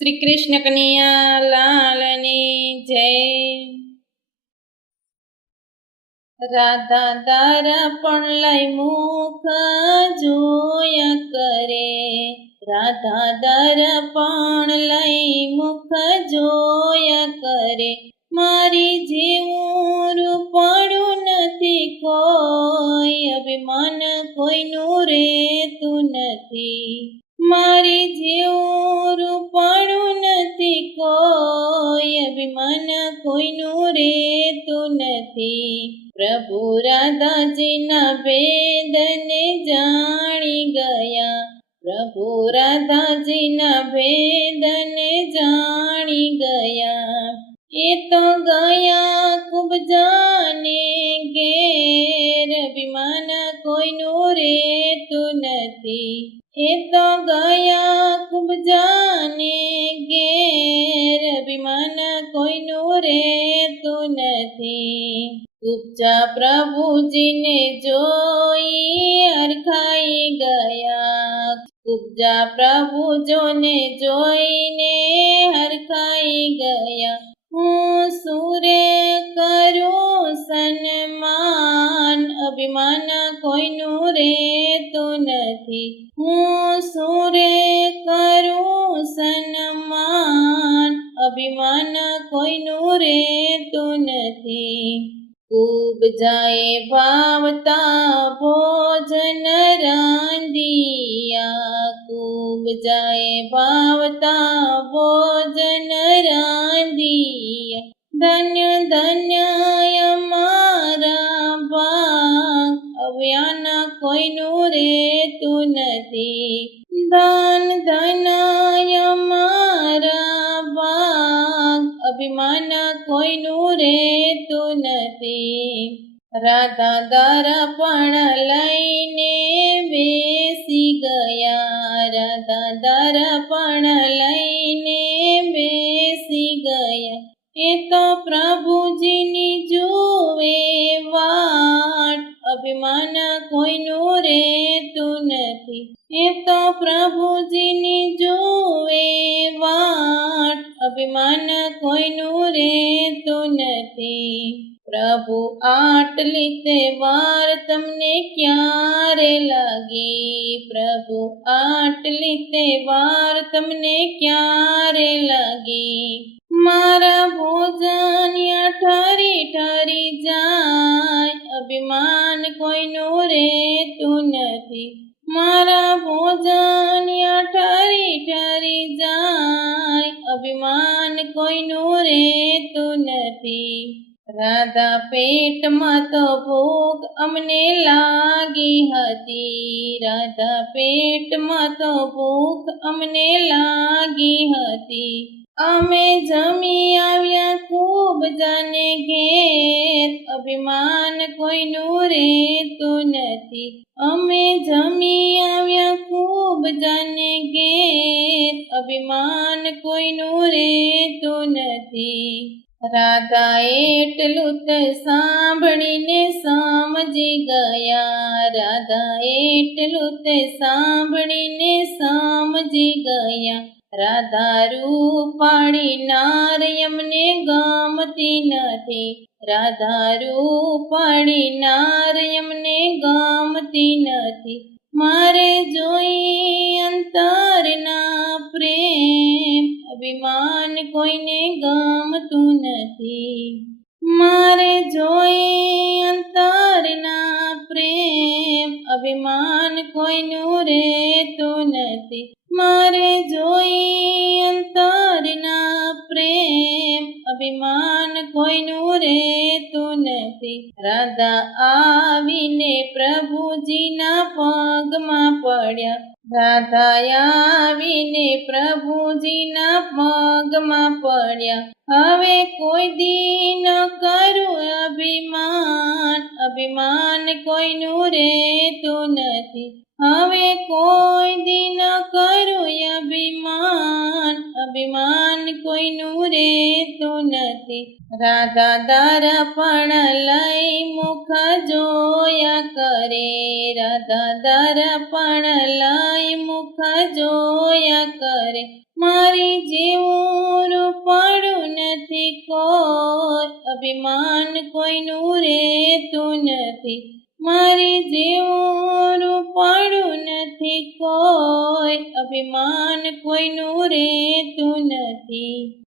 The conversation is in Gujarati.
શ્રી કૃષ્ણ કનૈયા લાલની જય। રાધા તારા પણ લઈ મુખ જોયા કરે, રાધા તારા પણ લઈ મુખ જોયા કરે। મારી જેવું રૂપડું નથી કોઈ, અભિમાન કોઈનું રેતું નથી। મારી જેવું રૂપડું નથી કોઈ, અભિમાન કોઈનું રેતું નથી। પ્રભુ રાધાજીના ભેદને જાણી ગયા, પ્રભુ રાધાજીના ભેદને જાણી ગયા। એ તો ગયા કુબજાને ઘેર, અભિમાન કોઈનું રેતું નથી। એ તો ગયા કુબજાને ઘેર, અભિમાન કોઈનું રેતું નથી। કુબજા પ્રભુજીને જોઈ હરખાઈ ગયા, કુબજા પ્રભુજોને જોઈને હરખાઈ ગયા। હું સુરે કરું સન્માન, અભિમાન કોઈનું રેતું નથી। હું સુરે કરું સન્માન, અભિમાન કોઈનું રેતું નથી। કુબજાએ ભાવતા ભોજન રાંધિયા, કુબજાએ ભાવતા ભોજન રાંધિયા। ધન્ય ધન્ય અમારા ભાગ, અભિમાન કોઈનું રેતું નથી। ધન ધન અમારા ભાગ, અભિમાન કોઈનું રેતું નથી। રાધા દારા પણ લઈને બેસી ગયા, રાધા દારા પણ લઈને બેસી ગયા। એ તો પ્રભુજીની જુએ વાટ, અભિમાન કોઈનું રેતું નથી। એ તો પ્રભુજીની જુએ વાટ, અભિમાન કોઈનું રેતું નથી। પ્રભુ આટલી તે વાર તમને ક્યારે લાગી, પ્રભુ આટલી તે વાર તમને ક્યારે લાગી। મારા ભોજન ઠરી ઠરી જાય, અભિમાન કોઈનું રેતું નથી। મારા ભોજન ઠરી ઠરી જાય, અભિમાન કોઈનું રેતું નથી। રાધા પેટમાં તો ભૂખ અમને લાગી હતી, રાધા પેટમાં તો ભૂખ અમને લાગી હતી। અમે જમી આવ્યા કુબજાને ઘેર, અભિમાન કોઈનું રેતું નથી। અમે જમી આવ્યા કુબજાને ઘેર, અભિમાન કોઈનું રેતું નથી। રાધા એટલું તે સાંભળીને સમજી ગયા, રાધા એટલું તે સાંભળીને સમજી ગયા। રાધા રૂપાળી નાર એમને ગમતી નથી, રાધા રૂપાળી નાર એમને ગમતી નથી। મારે જોઈ અંતરના પ્રેમ, અભિમાન કોઈને ગમતું નથી। મારે જોઈ અંતરના પ્રેમ, અભિમાન કોઈનું રેતું નથી। મારે જોઈ અંતરના પ્રેમ, અભિમાન કોઈનું રેતું નથી। રાધા આવીને પ્રભુજીના પગમાં પડ્યા, રાધા આવીને પ્રભુજીના પગમાં પડ્યા। હવે કોઈ દી ન કરું અભિમાન, અભિમાન કોઈનું રેતું નથી। હવે કોઈ દી ન કરું અભિમાન, અભિમાન કોઈનું રેતું નથી. રાધા દર્પણ લઈ મુખ જોયા કરે, રાધા દર્પણ લઈ મુખ જોયા કરે. મારી જેવું રૂપડું નથી કોઈ, અભિમાન કોઈનું રેતું નથી. મારી જેવું રૂપડું નથી કોઈ, અભિમાન કોઈનું રેતું નથી.